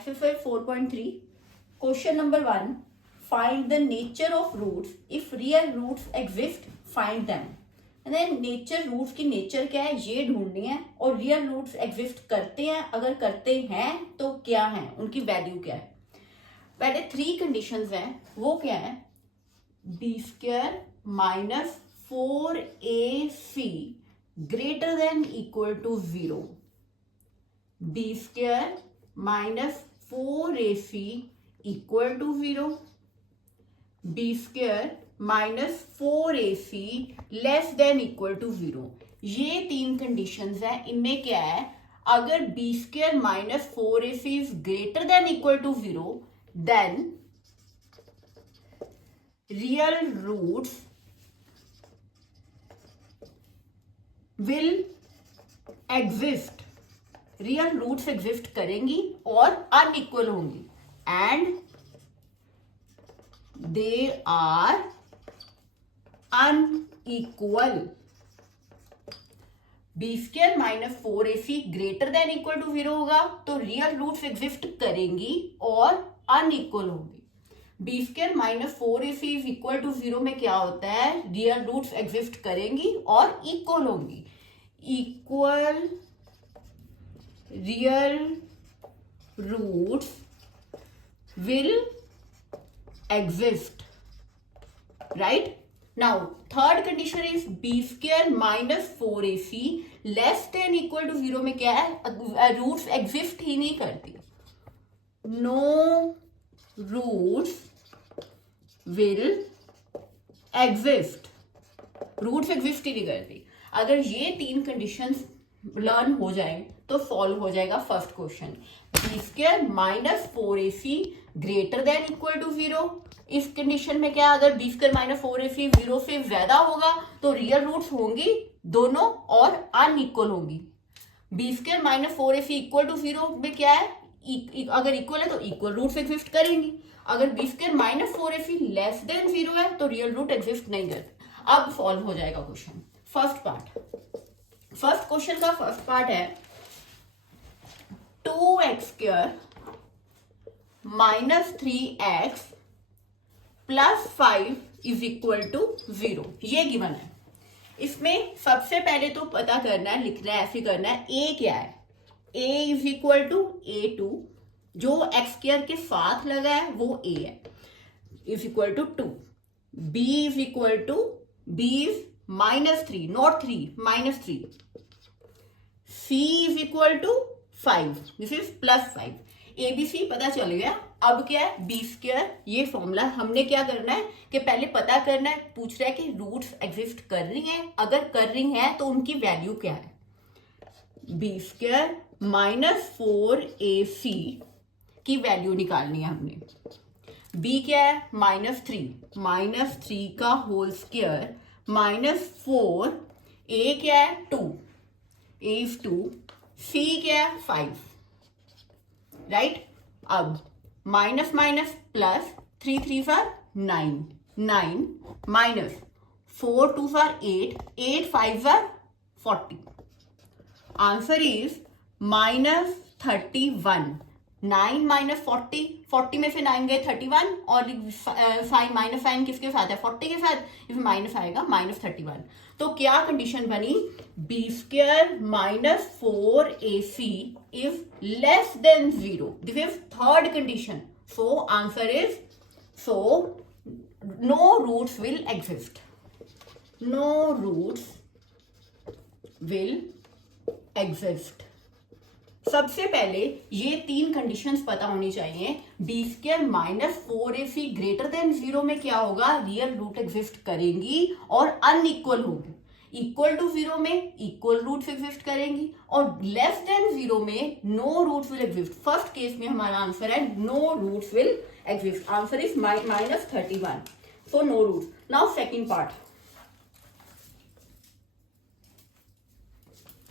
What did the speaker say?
Exercise 4.3. Question number 1. Find the nature of roots. If real roots exist, find them. Nature roots की nature क्या है ये ढूंढनी है, और रियल रूट्स एग्जिस्ट करते हैं, अगर करते हैं तो क्या है, उनकी वैल्यू क्या है. पहले 3 कंडीशंस हैं, वो क्या है, b square minus 4ac greater than equal to 0, b square minus 4ac equal to 0, b square minus 4ac less than equal to 0. ये 3 कंडीशंस है. इनमें क्या है, अगर b square minus 4ac is greater than equal to 0, then real roots will exist. Real roots exist करेंगी और unequal होंगी, and they are unequal. B square minus 4ac greater than equal to 0 होगा तो रियल रूट्स एग्जिस्ट करेंगी और unequal होंगी. B square minus 4ac is equal to 0 में क्या होता है, रियल रूट्स एग्जिस्ट करेंगी और इक्वल होंगी. Equal real roots will exist, right? Now third condition is b square minus 4ac less than equal to 0 में क्या है, रूट्स एग्जिस्ट ही नहीं करती. No roots will exist, roots exist ही नहीं करती. अगर ये 3 कंडीशंस लर्न हो जाए तो सॉल्व हो जाएगा first question. B square minus 4ac greater than equal to 0. इस कंडीशन में क्या, अगर बी स्क्वायर माइनस 4ac 0 से ज्यादा होगा तो रियल रूट्स होंगी दोनों और अनइक्वल होंगी. B square minus 4ac equal to 0 में क्या है, अगर इक्वल है तो इक्वल रूट्स एग्जिस्ट करेंगी. अगर b square minus 4ac less than 0 है तो रियल रूट एग्जिस्ट नहीं करते. अब सॉल्व हो जाएगा question. First part, first question का फर्स्ट पार्ट है 2x square minus 3x plus 5 is equal to 0. ये गिवन है. इसमें सबसे पहले तो पता करना है, लिखना है, ऐसे करना है, a क्या है, a is equal to a2, जो x स्क्वायर के साथ लगा है वो a है, is equal to 2. b is equal to b is minus 3, not 3, minus 3. c is equal to 5, this is plus 5. ABC पता चल गया. अब क्या है, बी स्क्वायर, ये फॉर्मूला हमने क्या करना है कि पहले पता करना है, पूछ रहा है कि रूट्स एग्जिस्ट कर रही हैं, अगर कर रही हैं तो उनकी वैल्यू क्या है. बी स्क्वायर माइनस 4ac की वैल्यू निकालनी है हमने. बी क्या है, माइनस 3, माइनस 3 का होल स्क्वायर माइनस 4, ए क्या है 2, ए इज 2, सी क्या है 5, राइट. अब minus minus plus, 3 3 for 9, 9 minus 4 2 for 8, 8 5 for 40. Answer is minus 31. 9 minus 40, 40 में से 9 गए 31, और साइन माइनस साइन किसके साथ है, 40 के साथ, इसमें माइनस आएगा माइनस 31. तो क्या कंडीशन बनी, b square minus 4ac is less than 0. This is third condition. So answer is, so no roots will exist, no roots will exist. सबसे पहले ये 3 कंडीशंस पता होनी चाहिए. B square minus 4ac greater than 0 में क्या होगा, रियल रूट एग्जिस्ट करेंगी और अनइक्वल होगी. इक्वल टू 0 में इक्वल रूट्स एग्जिस्ट करेंगी, और लेस देन 0 में no roots will exist. First case में हमारा आंसर है no roots will exist. Answer is minus 31. So no roots. Now second part,